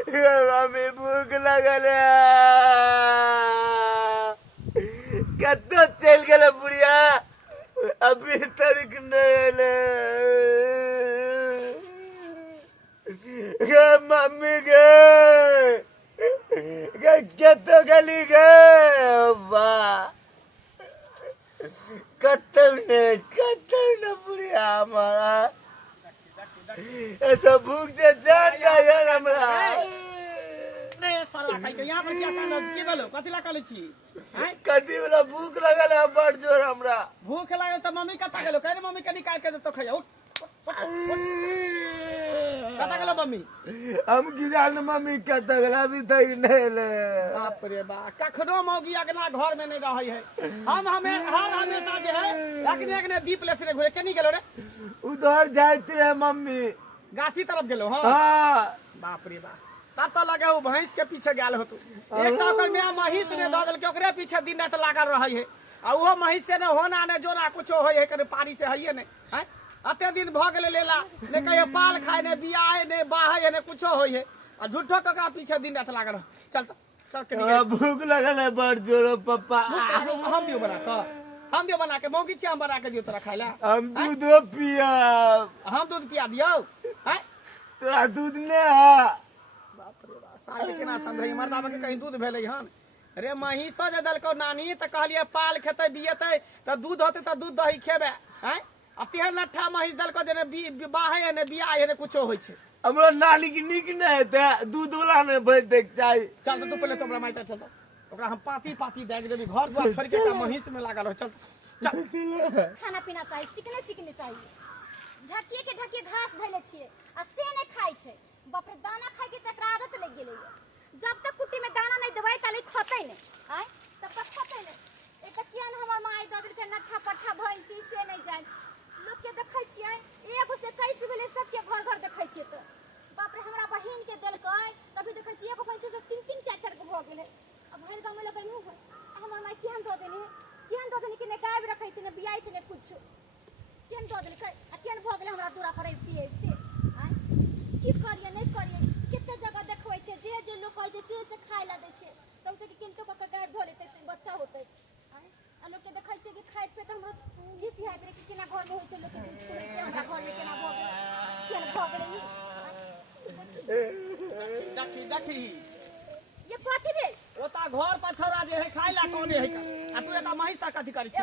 Mummy भूख लगल कतो चल गल बुढ़िया अभी तक नहीं मम्मी कतो गली कतौ न बुढ़िया हमारा तो भूख से जान गया हमरा रे साला खाई के यहां पर क्या कांड की गलो कथि ला कले छी हैं कथि वाला भूख लगल है बड़ जोर हमरा भूख लागल त मम्मी कता गेलो कहे मम्मी के निकाल के तो खइया उठ कता गेलो मम्मी हम की जान मम्मी कता गला भी तई नहीं ले बाप रे बा कखनो मौगी अगना घर में नहीं रहई है हम हमेशा जे है अगने दीप लेस रे घुरे केनी गेलो रे उधर जाइत रे मम्मी गाछी तरफ गेलो हां हां बाप रे बा तब तो लगे वो भैंस के पीछे गेल हो तू एकटा ओकर में महिष ने दल के ओकरे पीछे दिन रात लागल रहई है आ वो महिष से न होना ने जोना कुछो होय है करे पानी से हइए ने हैं अते दिन भ गेले लेला ने कहियो पाल खाए ने बियाह ने बाहे ने कुछो होय है आ झूठो ककरा पीछे दिन रात लागल चल तो चल के भूख लगल है बड़ जोर पप्पा हम दियो बना के मौगी छी हम बना के दियो तोरा खाइला हम दूध पिया हम दूध पिया दियो हैं तोरा दूध ने है बाप रे बा साल केना संधई मर्दावा के कहीं दूध भेलै हन रे महिषो जे दलको नानी त कहलिए पाल खेतै बियतै त दूध होतै त दूध दही खेबे हैं आ तेहन लट्ठा महिष दलको जे ने बाहे ने बियाह ने कुछो होय छै हमरा नानी की निक नहीं है दूध वाला ने भेज दे चाहिए चल तू पहले तोरा माइटा चल ओकरा हम पाती दे देबी घर द्वार छोड़ के महिष में लागल रह चल खाना पीना चाहिए चिकने चाहिए ढकिए के ढकिए घास धैले छिए आ से नहीं खाई छै बाप रे दाना खाए के तक आदत लग गेलै जब तक कुट्टी में दाना नहीं देबै ताले खतै नहीं आय तब तक खतै नहीं एक कियान हमर माय द देल छै नठा पठा भैंसी से नहीं जाय लोग के देखै छियै एगो से कैसे भेले सबके घर देखै छियै त बाप रे हमरा बहिन के देलकै तभी देखै छियै एगो भैंसी से 3 4 के भ गेलै अब भैर गांव में लगै नु हमर माय कियान द देनी कि ने गाय रखै छै ने बियाइ छै ने कुछ केन द देलकै आ केन भ गेलै हमरा दूरा पर पिए आय की करिए नहीं करिए कितने जगह देखबै छै जे लोग कहै छै से खाय ला दै छै तब से कि किनको का गाय धो लेतै बच्चा होतै आय आ लोग के देखै छै कि खाइत पे त हमरा जिस याद रे कि केना घर में होय छै लोग के दूध छोड़ै छै हमरा घर में केना भ गेलै केन भ गेलै देखी ये कथि भेल ओता घर पर छोरा जे है खाइ ला कोने है आ तू एता महिष तक कथि करै छी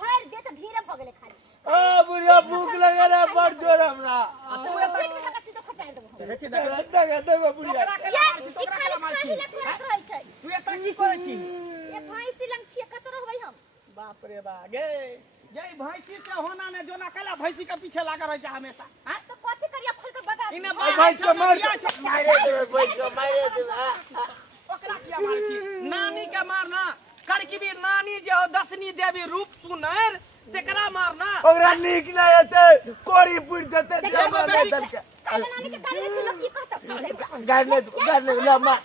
भर दे त ढीरे भ गेलै खाली ओ बुढ़िया भूख लगल है बड़ जोर हमरा आ तू एता सीधो खचाइ देबो देखै छी देखो बुढ़िया ओकरा के मार छी तोकरा के मार छी रहै छै तू एता की करै छी ये भैंसी लंग छिए कत रहबै हम बाप रे बा गे भैंसी से होना ने जोना कला भैंसी के पीछे लागल रह जा हमेशा हैं तो कथि करिया खोल के बगा इने भैंस को मारे दे ओकरा किया मार छी नानी के मारना करकीबी नानी जे हो दसनी देवी रूप सुनर तेकरा मारना ओकरा निक नहीं हेते कोरी पुर जते दल के नानी के गाली छै लोग की कहत गाड़ने ला मार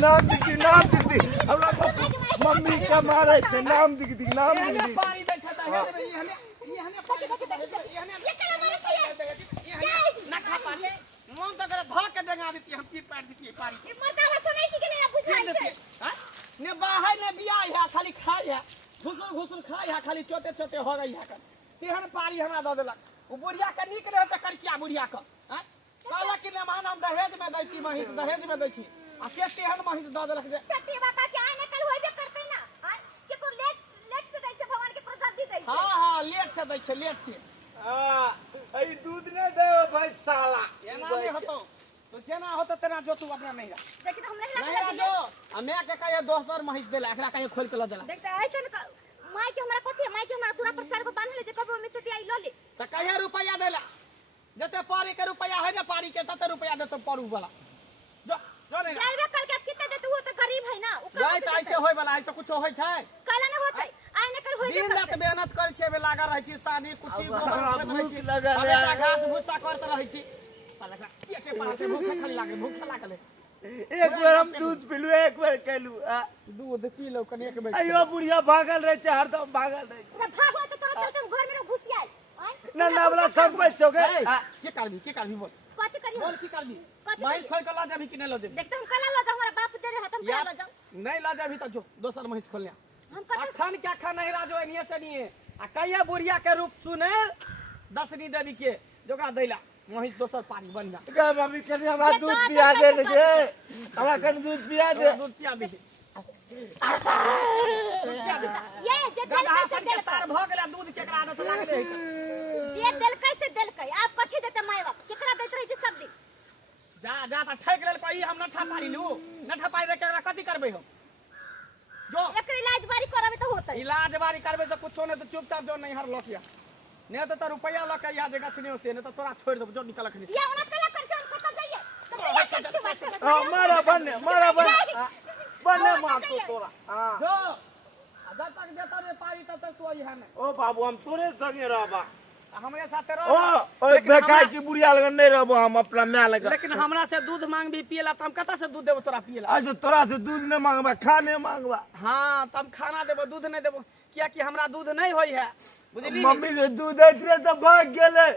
नाम दिखती हमरा मम्मी के मारे छै नाम दिखती पानी दै छै त ये पानी ये केना मारे छै ना खा पानी मन त करे ध के डंगा देती हम पीट पाट देती पानी मर्दावा सुनै की गेलै बुझाइ छै हैं ने बाहर ने बियाह है खाली खाई है घुसुर खाई है खाली चोते हो गई है तेहन पानी हमरा द देलक ओ बुढ़िया के निक रहे त करकिया बुढ़िया के हैं कहला कि मेहमान हम दहेज में दै छी महिष दहेज में दै छी आ के तेहन महिष द देलक जे कट्टी बाका के आने कल होइबे करतै ना हां के को लेट से दै छै भगवान के प्रसादी दै छै हां लेट से दै छै लेट से ई दूध ने दे भाई साला एना नहीं होतो तो जेना होतो तेना जो तू अपना नहीं देखि त हम नहीं ला जो आ मैं के कहिए दोसर महिष देला एकरा कहिए खोल के ल देला देख त ऐसन माय के हमरा कथि माय के हमरा दूरा पर 4 गो बांधले जे कबो में से दिया ल ले त कहिए रुपया देला जते पारी के रुपया है ना पारी के तते रुपया दे तो पारू वाला जो नहीं ड्राइवर कल के कितना देते वो तो गरीब है ना जाय त ऐसे होय वाला ऐसे कुछ होय छै कला न होतै आइ न कर होइबे दिन रात मेहनत कर छै बे लागा रहै छी सानी कुटी भूख लगल है घास भूसा करत रहै छी साला पेटे पासे भूख खाली लागे भूख लागल एक बार हम दूध पिलू एक बार कहलू दूध पी लो कने एक बेर अयो बुढ़िया भागल रहे छै हरदम भागल रहे भागो तो तोरा चलते हम घर में घुस आइ ना ना वाला सब कुछ चौके के करबी बोल कथी करी बोल की करबी कथी महिष खोल के ला जाबी कि नहीं ला जाबी देखते हम कला लो जाओ हमारा बाप दे रहे तुम कला लो जाओ नहीं ला जाबी तो जो दोसर महिष खोल ले हम कथी अखन क्या खा नहीं राजो एनिए से नहीं है आ कहिया बुढ़िया के रूप सुने दसनी देवी के जोकरा दैला महिष दोसर पानी बन जा का मम्मी कनी हमरा दूध पिया दे लगे हमरा कनी दूध पिया दे दूध पिया दे ये जे दिल कैसे दिल सार भ गेला दूध केकरा आदत लागले जे दिल कैसे दिल कई आप कथी देते माय बाप केकरा देत रही जे सब दिन जा त ठेक लेल कही हम न ठा पारी लू न ठा पारी केकरा कथी करबे हम जो एकर इलाज बारी करबे तो होतै इलाज बारी करबे से कुछो नहीं तो चुपचाप जो नहीं हर लकिया नहीं तो रुपया लक या जगह छिने से नहीं तो तोरा छोड़ देब जो निकल खनी ये ओना कला कर से कत जाइए कत ये चीज की बात कर हां मारा बने बने मार तो तोरा हां जो जब तक देता रे पारी तब तक तू यहाँ नहीं ओ बाबू हम तोरे संगे रहबा हमरे साथे रह ओ ओए बेकार की बुढ़िया लगन नहीं रहबो हम अपना मैं लगा लेकिन हमरा से दूध मांग भी पिएला त हम कता से दूध देबो तोरा पिएला आज तोरा से दूध नहीं मांगबा खाने मांगबा हां तब खाना देबो दूध नहीं देबो किया कि हमरा दूध नहीं होई है बुझली मम्मी से दूध दैत रहे तो भाग गेले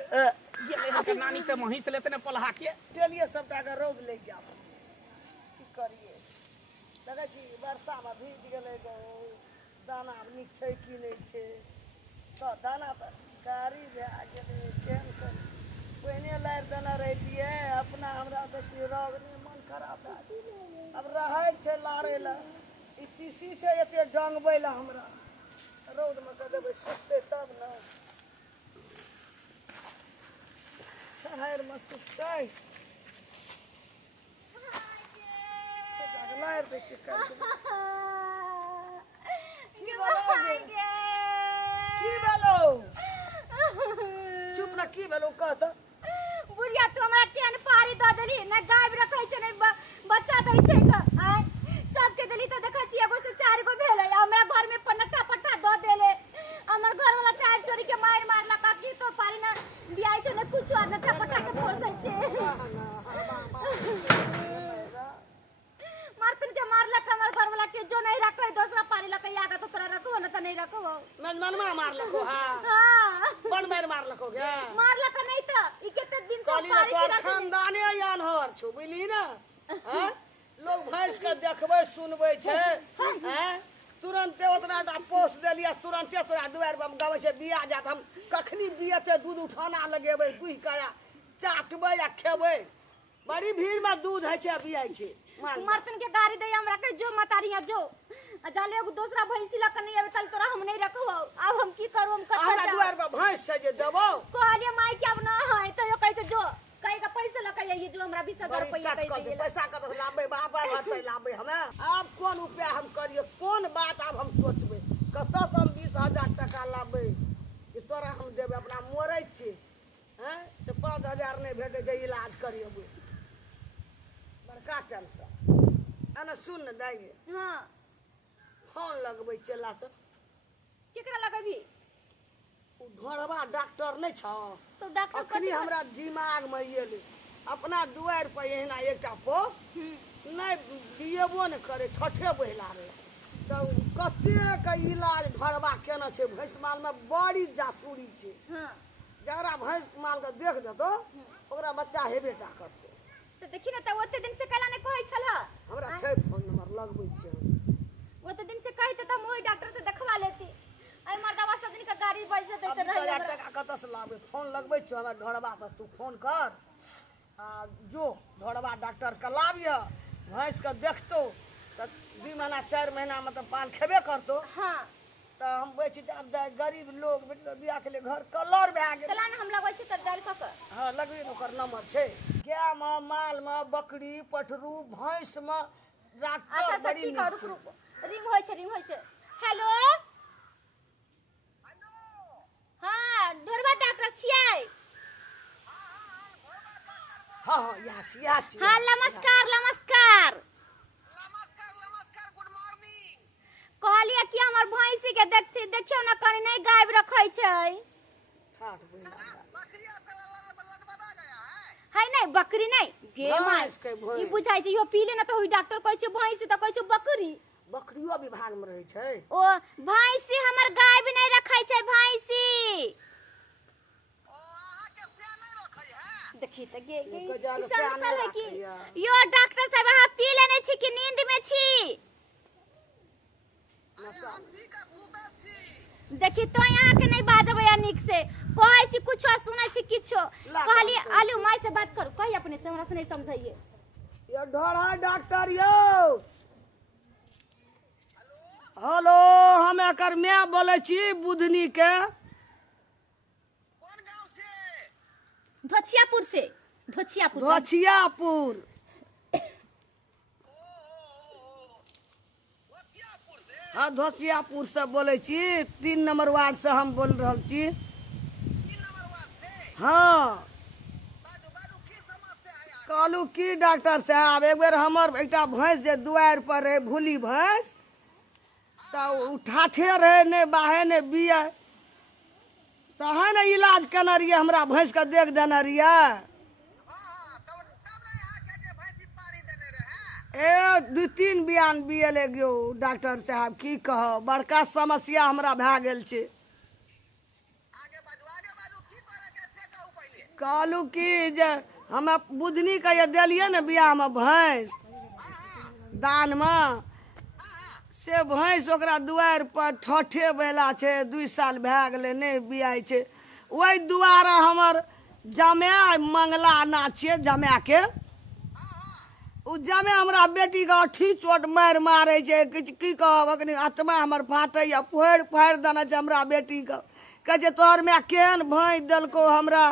गेले हके नानी से महिष लेते ने पलहा के चलिए सबटा के रौद ले गया की करिए लगे छी वर्षा में भीज गेले दाना नीक छै कि नहीं छै तो दाना पर गाड़ी भे गेले केन कर पहिने लार दाना रहिए अपना हमरा देखिए रोग ने मन खराब भे अब रहै छै लारे ला ई तीसी छै एते डंगबै ला हमरा रौद में क देबै सुखते तब न छहर में सुखते लार देखिए की भेलो चुप ना की भेलो कहत बुढ़िया तू हमरा केन पारी द देली न गाय रखै छै न बच्चा दै छै त आय सबके देली त देखै छी एगो से चार गो भेलै हमरा घर में पन्नटा पट्टा द देले हमर घर वाला चार चोरी के मार मारला का की तो पारी न बियाइ छै न कुछ और न टपटा के पोसै छै मारतन के मारला हमर घर वाला के जो नहीं रखै दूसरा पारी लकै आगा तो तोरा रखो न त नहीं रखो मनमा मार लको हां हां बड़ मार लको के मारला का नहीं त ई केते दिन से काली पारी तोर खानदाने यान हर छु बुझली ना हैं लोग भैंस के देखबै सुनबै छै हैं तुरंते उतना टा पोस देलिए तुरंते तोरा दुआर पर गावे छै बिया जात हम कखनी बियते दूध उठाना लगेबै कुइ कया चाटबै या खेबै बड़ी भीड़ में दूध है छै बियाइ छै मर्तन के गाड़ी दे हमरा के जो मतारिया जो जाले एगो दूसरा भैंसी लक नहीं आवे तल तोरा हम नहीं रखबो अब हम की करू हम कत हमरा दुआर पर भैंस से जे देबो कहलिए माई के अब ना है तो यो कहै छै जो कहीं का पैसा लक ये जो हमरा 20000 रुपया कह दे पैसा कत लाबे बाबा घर पे लाबे हमें अब कोन उपाय हम करिए कोन बात अब हम सोचबे कत से हम 20000 टका लाबे कि तोरा हम देबे अपना मोरै छी हैं से 5000 नहीं भेटे जे इलाज करिएबे बड़का टेंशन अने सुन न दाइए हां फोन लगबै चला त केकरा लगबी उ घरवा डॉक्टर नहीं छ तो डॉक्टर अखनी हमरा दिमाग में एले अपना दुआर पर एहना एकटा पोस नहीं दिएबो न करे ठठे बहिला रे तो कते के इलाज घरवा केना छै भैंस माल में बड़ी जासूरी छै हां जरा भैंस माल के देख देतो ओकरा बच्चा हेबेटा करतो तो देखी ना त ओते दिन से कला ने कहै छला हमरा छै फोन नंबर लगबै छै ओते दिन से कहै त हम ओई डॉक्टर से देखवा लेती आई मर्दावा सब दिन का गाड़ी पैसे देते रही 2000 टका कत से लाबे फोन लगबै छ हमरा घरवा पर तू फोन कर आ जो घरवा डॉक्टर के लाबिय भैंस के देखतो त 2 महीना 4 महीना में तो पाल खेबे करतो हां तो हम बेची अब गरीब लोग बियाह के लिए घर कलर भए गेल कला ने हम लगबै छी त डाल क हां लगबे ओकर नंबर छै गाय में माल में बकरी पठरू भैंस में डॉक्टर अच्छा बड़ी ठीक है रुक रिंग होय छै हेलो हां ढोरवा डॉक्टर छियै हां हां या छी हां नमस्कार गुड मॉर्निंग कहलिए कि हमर भैंसी के देखियो ना कनी नहीं गायब रखै छै ठाठ बहिला बकरिया पे लगवा गया है नहीं बकरी नहीं गे माय भैंस के भैंस। ई बुझाई छै यो पीले ना तो होई डॉक्टर कहै छै भैंसी त कहै छै बकरी बकरियो विभाग में रहे छै ओ भैंसी हमर गायब नहीं रखै छै भैंसी देखी त गे गे इनको जानो किसान प्याने है कि राखिया। यो डॉक्टर साहब अहाँ पी लेने छी कि नींद में छी हम भी का सुता छी देखी तो यहाँ के नहीं बाजब या निक से कहै छी कुछो सुनै छी किछो कहली आलू माई से बात करू कही अपने से हमरा से नहीं समझाइए यो ढोड़ा डॉक्टर यो हेलो हम एकर मैं बोले छी बुधनी के कौन गांव से धोछियापुर से धोछियापुर धोछियापुर बचियापुर से हाँ धोछियापुर से बोले छी 3 नंबर वार्ड से हम बोल रहल छी 3 नंबर वार्ड से हाँ बाजू बाजू की समस्या है यार कहलू की डॉक्टर साहब एक बेर हमर एकटा भैंस जे दुआर पर रहे भूली भैंस तो ठाठे रहे ने बाहे ने बिया तो है ना इलाज केना रहिए हमरा भैंस के देख देना रहिए हां तब ना यहाँ के जे भैंसी पारी देने रहे 2-3 बियान बियले गयो डॉक्टर साहब की कह बड़का समस्या हमरा भए गेल छै आगे बाजू की करे के से कहू पहले कहलू की जे हम बुधनी के ये देलिए ने बियाह में भैंस दान में से भैंस ओकरा दुआर पर ठठे बेला छै 2 साल भए गेलै नहीं बियाइ छै ओहि दुआरे हमर जमाय मंगला ना छै जमाय के उ जमाय हमरा बेटी के अठी चोट मारि मारे छै की कहब अखनी आत्मा हमर फाटैया फोड़ि देने छै हमरा बेटी के कहै छै तोहर माय केहन भैंस देलको हमरा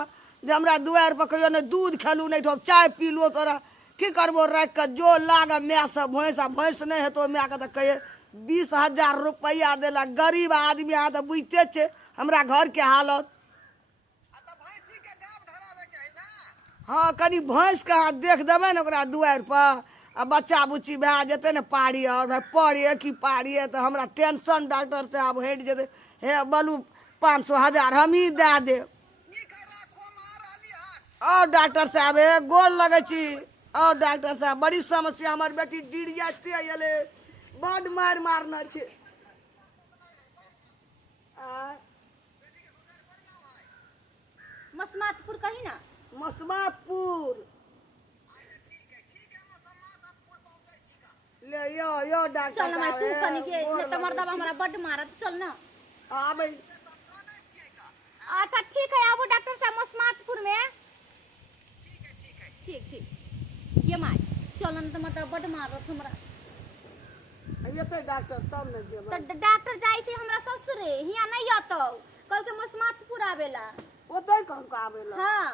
जे हमरा दुआर पर कहियो ने दूध खेलू नहीं तो चाय पीलो तोरा की करबो राख के जो लाग माय से भैंस आ भैंस नहीं हेतो माय के तो कहे 20,000 रुपया देला गरीब आदमी यहाँ तो बुझते छे हमरा घर के हालत तो भैंसी के गाब धरावे के है ना हाँ कनी भैंस के हाथ देख देवे न ओकरा दुआर पर आ बच्चा बुच्ची भए जेते ने पाड़िए और भाई पढ़िए कि पाड़िए तो हमरा टेंशन डॉक्टर साहब हट जेते हे बोलू 500,000 हम ही दे दे की कर राखो मार आली हाथ और डॉक्टर साहब हे गोल लगे छी और डॉक्टर साहब बड़ी समस्या हमार बेटी डिड़िया एले बड़ मार मारना छे मसमातपुर कही ना मसमातपुर ठीक है मसमातपुर पहुंचे ठीक है ले यो डॉक्टर चल ना साहब तू हे, कनी के गोर ने त मर्दा लगे छी। हमरा बड मारत चल ना आबै अच्छा ठीक है आबो डॉक्टर साहब मसमातपुर में ठीक है ठीक ये माय चल ना त मर्दा बड मारत हमरा अइते डॉक्टर तब न जेबै त डॉक्टर जाई छै हमरा ससुरे हिया नहीं आतो कल के मसमातपुर आवेला ओतै कहम का आबेला हां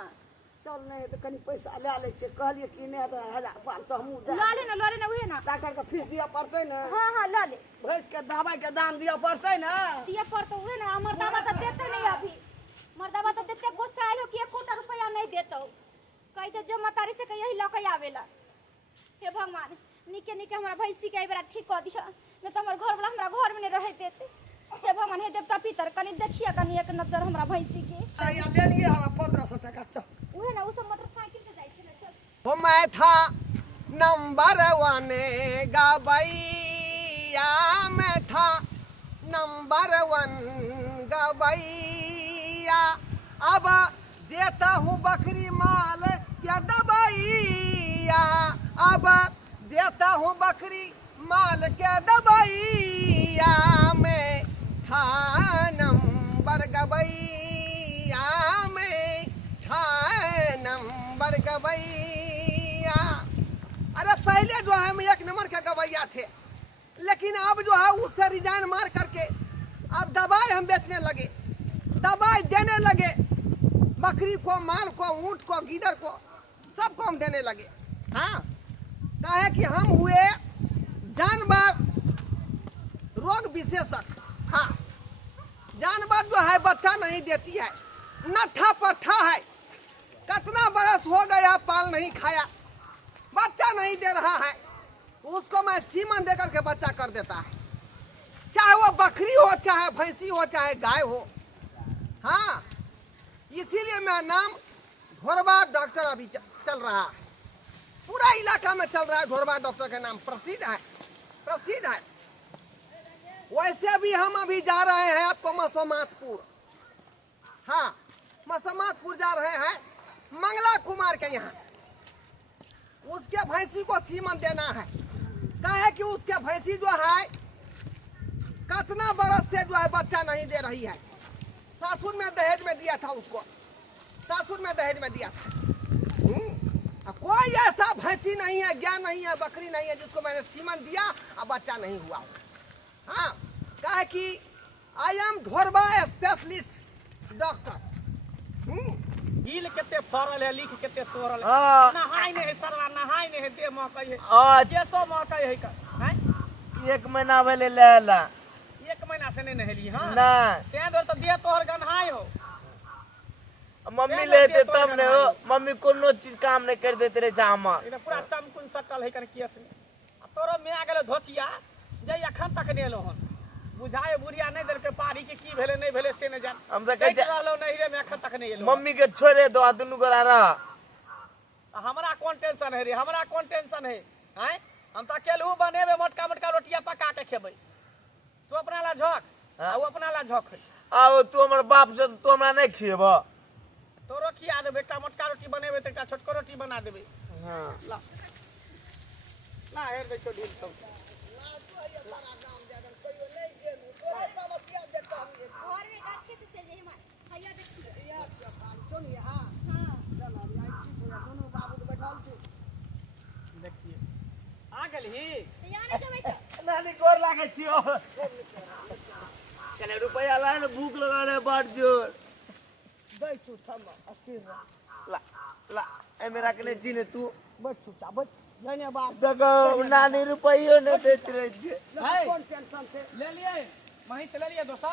चल नहीं तो कनी पैसा ले ले छे कहलिए कि नहीं तो 1,500 हमू दे लो ले ना उहे ना डॉक्टर के फीस दिया पड़तै न हां लो ले भैंस के दवाई के दाम दिया पड़तै न दिए पर तो उहे ना मर्दावा तो देते नहीं अभी मर्दावा तो देते गुस्सा आइलो कि 1 रुपया नहीं देतो कहि छै जो मतारी से यही लकई आवेला हे भगवान निके निके हमरा भैंसी के एबरा ठीक क दिया न त हमर घर वाला हमरा घर में नहीं रहे देते हे भगवान हे देवता पितर कनी देखिए कनी एक नजर हमरा भैंसी के या ले लिए हम 1500 टका चल उहे ना उ सब मोटरसाइकिल से जाई छै ना चल वो मैं था नंबर 1 गवैया मैं था नंबर 1 गवैया अब देता हूँ बकरी माल या दवाइया अब देता हूँ बकरी माल के दवाइया मैं था नंबर गवैया में था नंबर गवैया। अरे पहले जो है हम 1 नंबर के गवैया थे लेकिन अब जो है उससे रिजाइन मार करके अब दवाई हम बेचने लगे दवाई देने लगे बकरी को माल को ऊँट को गीदड़ को सबको हम देने लगे। हाँ कहे कि हम हुए जानवर रोग विशेषज्ञ। हाँ जानवर जो है बच्चा नहीं देती है नट्ठा पट्ठा है कितना बरस हो गया पाल नहीं खाया बच्चा नहीं दे रहा है उसको मैं सीमन देकर के बच्चा कर देता है चाहे वो बकरी हो चाहे भैंसी हो चाहे गाय हो। हाँ इसीलिए मेरा नाम घोरबा डॉक्टर अभी चल रहा है पूरा इलाका में चल रहा है घोरबा डॉक्टर का नाम प्रसिद्ध है। वैसे भी हम अभी जा रहे हैं आपको मसमातपुर। हाँ मसमातपुर जा रहे हैं मंगला कुमार के यहाँ उसके भैंसी को सीमन देना है। कहे कि उसके भैंसी जो है कितना बरस से जो है बच्चा नहीं दे रही है। सासुर में दहेज में दिया था उसको, सासुर में दहेज में दिया था। कोई ऐसा भैंसी नहीं है, ज्ञान नहीं है, बकरी नहीं है जिसको मैंने सीमन दिया और बच्चा नहीं हुआ। हाँ, कहे कि आई एम ढोरबा स्पेशलिस्ट डॉक्टर। गिल केते फरल है, लिख केते सोरल है। नहाय नहीं है सरवा, नहाय नहीं है, दे मकई है, केसो मकई है का। हैं 1 महीना भेले लेला 1 महीना से नहीं नहेली। हां ना ते दर तो दे तोहर गनहाय हो। मम्मी लेते तब ने हो, मम्मी कोनो चीज काम नहीं कर देते रे जामा। इने पूरा चमकुन सटल है कन केस में। तोरो में आ गेल धोतिया जे अखन तक नेलो हन। बुझाए बुढ़िया नहीं देल के पारी के की भेले नहीं भेले से न जान। हम तो कह रहलो नहीं रे में अखन तक नहीं एलो। मम्मी के छोड़े दो दुनु गोरा रहा। हमरा कौन टेंशन है रे, हमरा कौन टेंशन है। हैं हम तो अकेलहू बनेबे, मोटका मोटका रोटिया पका के खेबै। तू अपना ला झोक आ वो अपना ला झोक। आओ तू हमर बाप से तू हमरा नहीं खिएब। तोरो खिया देबे, एकटा मोटका रोटी बनेबे त एकटा छोटका रोटी बना देबे। हां ला ना हेर दे छोड़ी सब। घर में गाछी से चल जाइए मां, भैया देखिए। देखिए आ गेलही यहाँ नहीं जबै तो नानी गोर लागे छियो। चले रुपया ला ने भूख लगा रे बड़ जोर। बैठ तू, थम अस्थिर रह, ला ला ए मेरा कने जीने तू बैठ चुपचाप बैठ। नहीं बाप देखो नानी रुपयो नहीं देत रहे छे। कौन टेंशन से ले लिए वहीं से ले लिए दोस्त।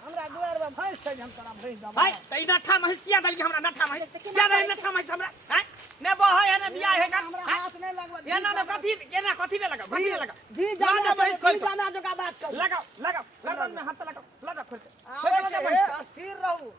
हमरा दुआर में भैंस छै, हम तोरा भैंस दबा। भाई तई नठा महिष किया दल के हमरा नठा महिष क्या दल नठा महिष हमरा। हैं ने बह है ने बियाह है का। हमरा हाथ नहीं लगवा। ये ना कथी ये ना कथी ने लगा, कथी ने लगा। जी जाना महिष खोल के। जाना जो का बात कर। लगाओ लगाओ गर्दन में हाथ लगाओ, लगा खोल के। अस्थिर रहू,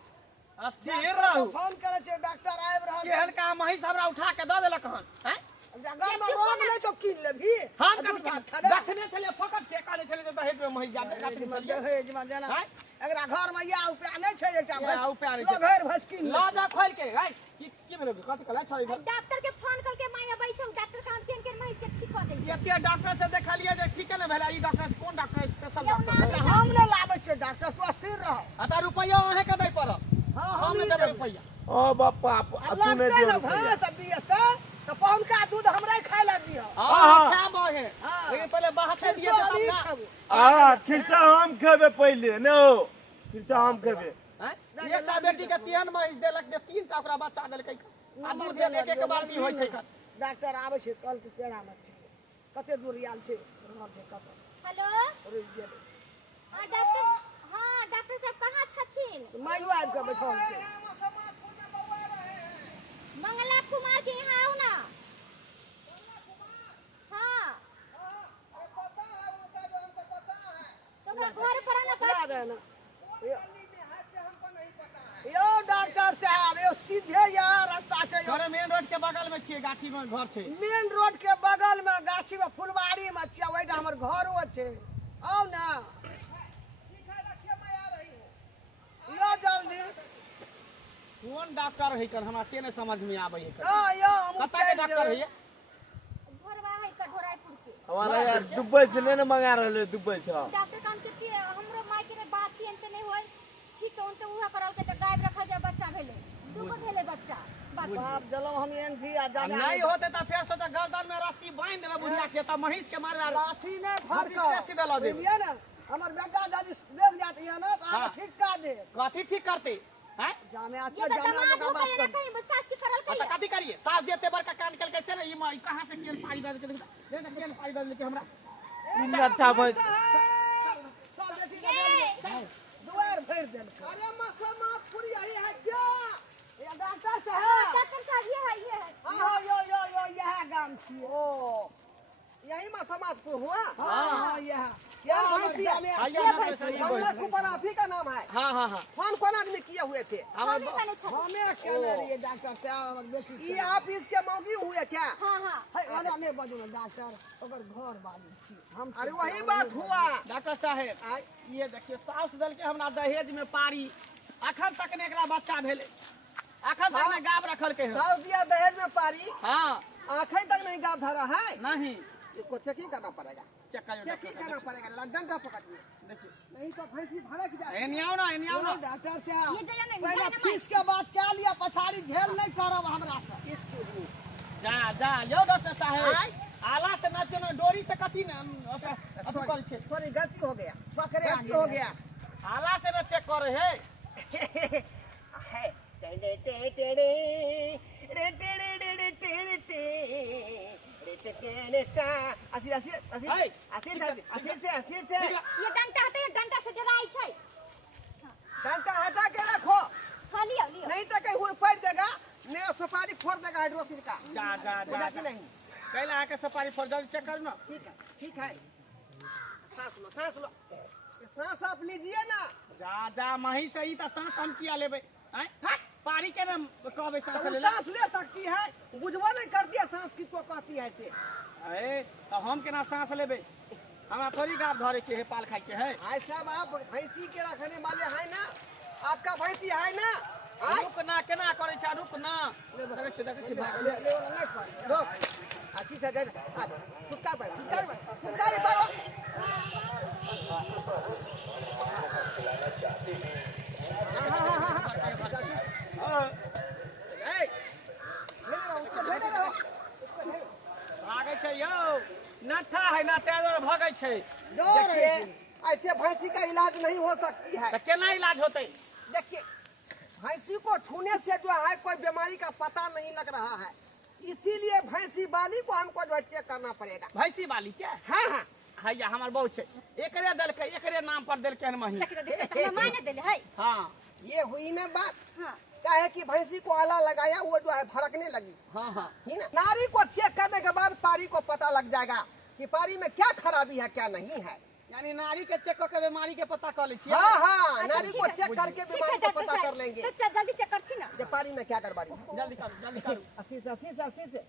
अस्थिर रहू। फोन करे छै, डॉक्टर आइब रहल केहन का महिष हमरा उठा के द देलक हन। हैं जगह में रोग नहीं तो कीन लेभी। हम दक्षिणे चले फकट के काले चले तो दहेज में महिष जा दक्षिणे चले। दहेज में देना हैं एकरा घर में या उपाय नहीं छै, एकटा या उपाय नहीं छै। लोग घर भस कीन ला जा खोल के। हैं की भेलो कथी कला छोड़ी दे। डॉक्टर के फोन करके माया बैठ हम डॉक्टर काम केन के महिष के ठीक कर दै। ये डॉक्टर से देखलिए जे ठीक ने भेला। ई डॉक्टर कौन डॉक्टर स्पेशल डॉक्टर है। हम नहीं लाबै छै डॉक्टर, तू अस्थिर रह। अता रुपया अहे के दै पड़त। हां हम ने देबे रुपया। ओ बापा तू नहीं दे रुपया। भैंस बियत तो पौन का दूध हमरा खाए ला दियो। हां खाबो है, लेकिन पहले बाहर दिए तब ना। हां खिरचा हम खेबे पहले नो, खिरचा हम खेबे। हैं एकटा बेटी के 3 महिष देलक दे 3 टा ओकरा बच्चा देलकै। आ दूध दे एक एक बाल्टी होय छै। डॉक्टर आबै छै कल के पेड़ा में छै, कते दूर आयल छै, रहल छै कत। हेलो रुक गेल हां डॉक्टर, हां डॉक्टर साहब कहाँ छथिन? मायू आबि के बैठल छै। मंगला कुमार के यहाँ आओ ना। हाँ तुमरा घर पर आना याद है ना यो डॉक्टर साहब, यो सीधे यहाँ रास्ता छै। घर मेन रोड के बगल में छिए, गाछी में घर छै। मेन रोड के बगल में गाछी में फुलवारी में छिया, वही हमर घरो छै। आओ ना यो जल्दी। कौन डॉक्टर है कर हमरा से नहीं समझ में आबै है कर। हां यो हम कता के डॉक्टर है ये? घरवा है कठोराईपुर के। हमारा यार दुबई से नहीं मंगा रहले, दुबई से। डॉक्टर काम के हमरो माई के बाछी एनते नहीं होय ठीक है, उनते उहा कराल के त गायब रखा जाय, बच्चा भेले दुगो भेले बच्चा। बाप जलो हम एन भी आ जाने नहीं होते त फिर से गर्दन में रस्सी बांध देबे बुढ़िया के, त महिष के मारे लाठी ने भर रस्सी पे सीधा ला दे। बुझलिए ना, हमर बेटा दादी देख जात या ना तो हाँ। आप ठीक का दे। कथी ठीक करते हैं? जामे ये अच्छा तो जामे दमाद का हो बात गया ना, कर। कहीं सास की करल तो कहिए। कथी करिए? सास जेते बड़का कान निकल कैसे रे? ई कहां से केल पारी बाज के दे केल पारी बाज के हमरा नठा भाई सब बेटी के दुआर भर देल। अरे मखमा पूरी यही है क्या? ये डॉक्टर साहब, डॉक्टर साहब ये है। हां यो यह गांव छी। ओ यही में समाजपुर हुआ। हां यह क्या भैंसिया में मंगला कुमार आप ही का नाम है। हां हां हां कौन कौन आदमी किए हुए थे? हमें पहले छल। हमें क्या रही डॉक्टर साहब, हमर बेटी ये आप इसके मौगी हुए क्या? हां हां है वाला नहीं बजू डॉक्टर ओकर घर वाली छी हम। अरे वही बात हुआ डॉक्टर साहब। ये देखिए सास दल के हमरा दहेज में पारी अखन तक ने एकरा बच्चा भेले। आखिर तक ना गाब रखल के है। साउथ दिया दहेज में पारी, हाँ आंखें तक नहीं गाँव धरा है। नहीं इसको चेकिंग करना पड़ेगा, चेक करियो चेकिंग करना पड़ेगा, डंडा पकड़िए, देखिए नहीं तो भैंसी भड़क जाए। एनी आओ ना डॉक्टर से ये जगह नहीं, पहले जाए ना फीस के बाद क्या लिया, पछाड़ी झेल नहीं करब हमरा से। Excuse me। जा जा यो डॉक्टर साहब आला से ना ना डोरी से कथी ना अथु कर छे सॉरी गलती हो गया, पकड़े गलती हो गया। आला से ना चेक करे है है टेड़े टेड़े रे टेड़े टेड़े टेड़े रे टेड़े टा असी असी असी है। असी से ये डंटा हटे, डंटा से डराई छै। डंडा हटा के रखो, हाँ लियो लियो। नहीं तो कहीं हुए पड़ जाएगा, नया सुपारी फोड़ देगा हाइड्रोसिल का। जा जा जा बुझा कि नहीं? पहले आके सफारी फॉर जल्दी चेक कर ना। ठीक है सांस लो सांस लो, सांस आप लीजिए ना। जा जा मही सही तो सांस हम किया लेबे हैं पारी के ना कहबे सांस ले सांस ले सकती है, बुझवा नहीं करती है सांस किसको कहती है से। ए तो हम केना सांस लेबे, हमरा थोड़ी गाब धरे के है पाल खाए के है। भाई साहब आप भैंसी के रखने वाले हैं ना, आपका भैंसी है ना। रुक ना केना करे छ, रुक ना देखे छ भाग ले वाला नहीं कर, रुक अच्छी से दे फुसका पर फुसका रे पर। ए भागे छै यो नठा है ना तेरे भागे छै। देखिए ऐसे भैंसी का इलाज नहीं हो सकती है। तो केना इलाज होते? देखिए भैंसी को छूने से जो है कोई बीमारी का पता नहीं लग रहा है, इसीलिए भैंसी बाली को हमको जो है चेक करना पड़ेगा। भैंसी वाली क्या हाँ हाँ हैया हमर बहु छै, एकरे दल के एकरे नाम पर देल के मही। देखिए तो माने देले है। हाँ ये हुई ना बात। हाँ क्या है कि भैंसी को आला लगाया, वो जो है भड़कने लगी, हाँ हाँ है ना। नारी को चेक करने के बाद पारी को पता लग जाएगा कि पारी में क्या खराबी है क्या नहीं है। यानी नारी के चेक करके बीमारी के पता कर ले छियै। हाँ हाँ अच्छा, नारी को ठीक है, चेक करके ठीक बीमारी है को डॉक्टर पता साहब, कर लेंगे तो जल्दी चेक करती ना। कि पारी में क्या गड़बड़ी है। जल्दी करो 80 से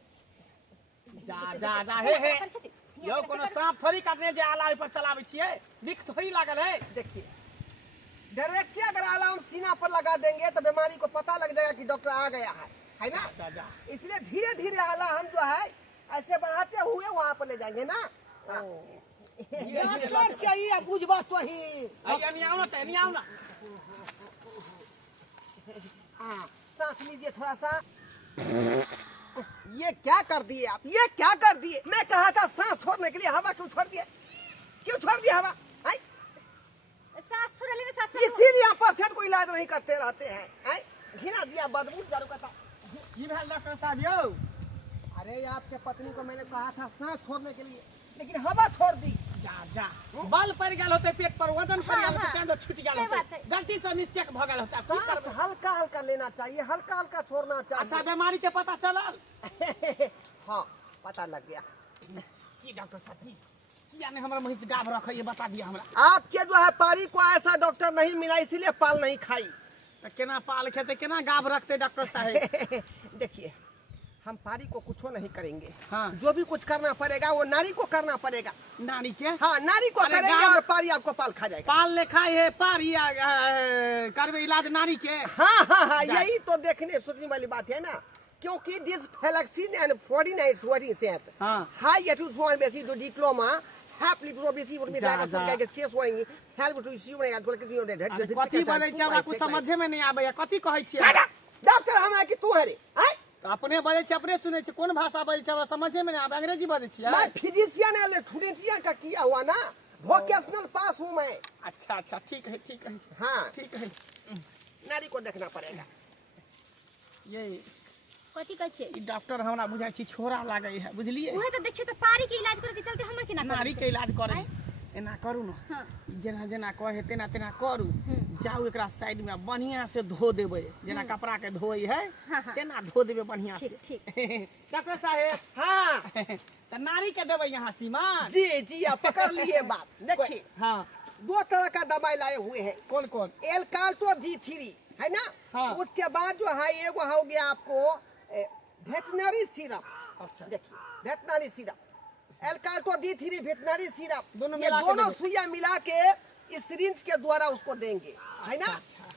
जा जा जा हे यो कोनो सांप थोड़ी काटने जे आला पर चलावे छियै, बिख थोड़ी लागल है। देखिए डायरेक्टली अगर अलार्म सीना पर लगा देंगे तो बीमारी को पता लग जाएगा कि डॉक्टर आ गया है ना। जा जा इसलिए धीरे धीरे आला हम जो है ऐसे बढ़ाते हुए वहाँ पर ले जाएंगे ना। डॉक्टर चाहिए बुझबा तो ही। आइया नहीं आओ ना ते नहीं आओ ना। हाँ सांस लीजिए थोड़ा सा। ये क्या कर दिए आप, ये क्या कर दिए। मैं कहा था सांस छोड़ने के लिए, हवा क्यों छोड़ दिए, क्यों छोड़ दिया हवा। सांस छोड़ लेने साथ साथ इसीलिए आप पेशेंट को इलाज नहीं करते रहते हैं। घिना दिया बदबू चालू करता। की भेल डॉक्टर साहब यो? अरे आपके पत्नी को मैंने कहा था सांस छोड़ने के लिए, लेकिन हवा छोड़ दी। जा जा बाल पड़ गेल होते पेट पर, वजन पड़ गेल होते, हाँ, तें तो छूट गेल सही बात होते, है। गलती से मिस्टेक भ गेल होते। की सांस करबै? हल्का हल्का लेना चाहिए, हल्का हल्का छोड़ना चाहिए। अच्छा बीमारी के पता चलल? हाँ पता लग गया। की डॉक्टर साहब की यानी हमरा महिष गाभ रखे ये बता दिया हमरा। आपके जो है पारी को ऐसा डॉक्टर नहीं मिला, इसीलिए पाल नहीं खाई। तो केना पाल खेते केना गाभ रखते डॉक्टर साहब? देखिए हम पारी को कुछ नहीं करेंगे। हाँ। जो भी कुछ करना पड़ेगा वो नारी को करना पड़ेगा। नानी के हाँ नारी को अरे करेंगे गाँव- और पारी आपको पाल खा जाएगा। पाल ले खाए है पारी करबे इलाज नारी के। हाँ हाँ हाँ जा- यही तो देखने सोचने वाली बात है ना, क्योंकि this vaccine and foreign add हाँ। हाई एटूज बेसी जो diploma happily probably would be जा- like जा। a case warning help to issue when I got to you that अरे कथी बोलै छै हमरा कुछ समझे में नहीं आबै है, कथी कहै छियै? डॉक्टर हम है कि तू है रे हैं? तो अपने बजै छै अपने सुनै छै, कोन भाषा बजै छै हमरा समझे में नहीं आबै, अंग्रेजी बजै छियै? मैं फिजिशियन है, स्टूडेंटिया का किया हुआ ना, वोकेशनल पास हूँ मैं। अच्छा अच्छा ठीक है ठीक है हाँ ठीक है। नारी को देखना पड़ेगा। ये कथी कहै छै? ई डॉक्टर हमरा बुझाइ छी छोरा लागै है, बुझलिए? उहे तो देखियो तो पारी के इलाज करे के चलते हमर केना करू? नारी के इलाज करे एना करू न, हाँ। जेना जेना कहे तेना तेना करू, जाऊ एकरा साइड में बढ़िया से धो देबै, जेना कपड़ा के धोई है हाँ, हाँ। तेना धो देबै बढ़िया से। ठीक ठीक। डॉक्टर साहेब हाँ तो नारी के देबै यहाँ सीमान। जी जी आप पकड़ लिए बात। देखिए हाँ दो तरह का दवाई लाए हुए हैं, कौन कौन? एल्काल्टो D3 है ना। हाँ। उसके बाद जो है एगो हो गया आपको वेटनरी सिरप। अच्छा देखिए वेटनरी सिरप, एल्काल्टो D3 वेटनरी सिरप, दोनों ये मिला के दोनों देंगे। सुइया मिला के इस सिरिंज के द्वारा उसको देंगे, है ना।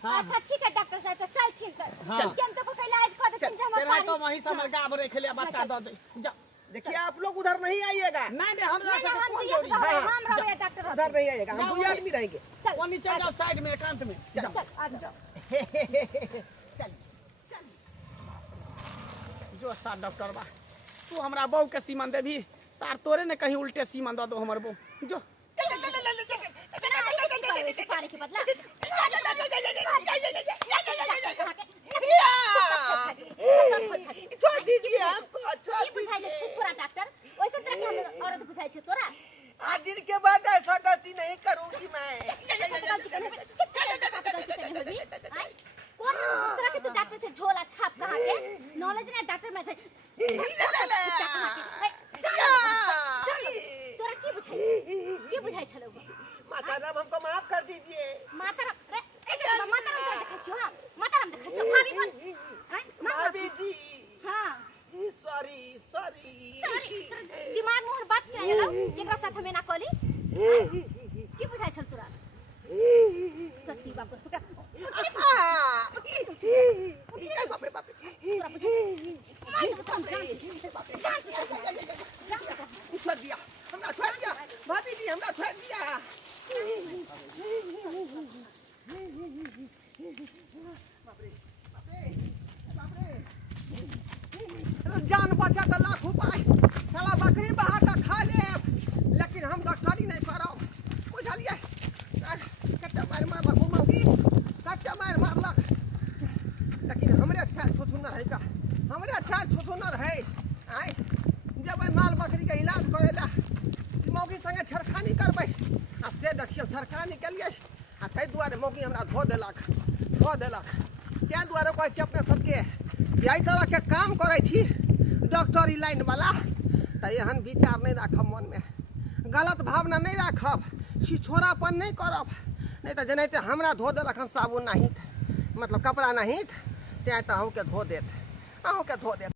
हाँ। अच्छा ठीक है डॉक्टर साहब तो चल ठीक है हाँ। चल के तो कोई इलाज कर देते हैं तेरा तो वहीं से हमर गाब रे खेले बच्चा दो दे जा देखिए आप लोग उधर नहीं आइएगा, नहीं हम जरा से हम कौन दिया जोड़ी तो हां हम रहे डॉक्टर उधर नहीं आइएगा, हम 2 आदमी रहेंगे। चल वो नीचे जाओ साइड में एकांत में चल आ जा जो सार डॉक्टर बा तू हमरा बहू के सीमन देबी सार तोरे ने कहीं उल्टे सीमन दो हमर बहू जो पानी के बदला छोड़ दीजिए हमको, छोड़ की बुझाई दीजिए। छे छोरा डॉक्टर वैसे तरह के हम औरत बुझाई छे तोरा आज दिन के बाद ऐसा गलती नहीं करूंगी मैं। कौन तरह के तू डॉक्टर छे झोला छाप कहां के नॉलेज ना डॉक्टर में छे तोरा की बुझाई छलो माता राम हमको माफ कर दीजिए। माताराम तो देखै छियो हां माताराम देखै छियो भाभी मन हैं भाभी जी हां सॉरी सॉरी सॉरी दिमाग मोहर बात के आइलो एकरा साथ में ना कली की बुझाई छल तोरा चट्टी बाप रे बाप रे बाप तोरा बुझाई छोड़ दिया, हमरा छोड़ दिया भाभी जी, हमरा छोड़ दिया। जान बचा तो लाख उपाय, साला बकरी बहा के खा ले, लेकिन हम डॉक्टरी नहीं करब बुझलिए। कच्चा मार मारलक घुमावी, कच्चा मार मारलक, लेकिन हमरे अच्छा सुनर है का, हमरे अच्छा सुनर है आय जब माल बकरी के इलाज करेला मौगी संगे छरखानी करबै आ से देखियो छरखानी केलिए आ ताहि दुआरे मौगी हमरा धो देलक क्या दुआरे कहै छी अपने सबके यही तरह के काम करै छी डॉक्टरी लाइन वाला त एहन विचार नहीं राखब मन में, गलत भावना नहीं राखब, छिछोरापन नहीं करब, नहीं तो जेनाहिते हमरा धो देलक हन साबुन नहीं मतलब कपड़ा नहीं ते तो अहूँ के धो देत।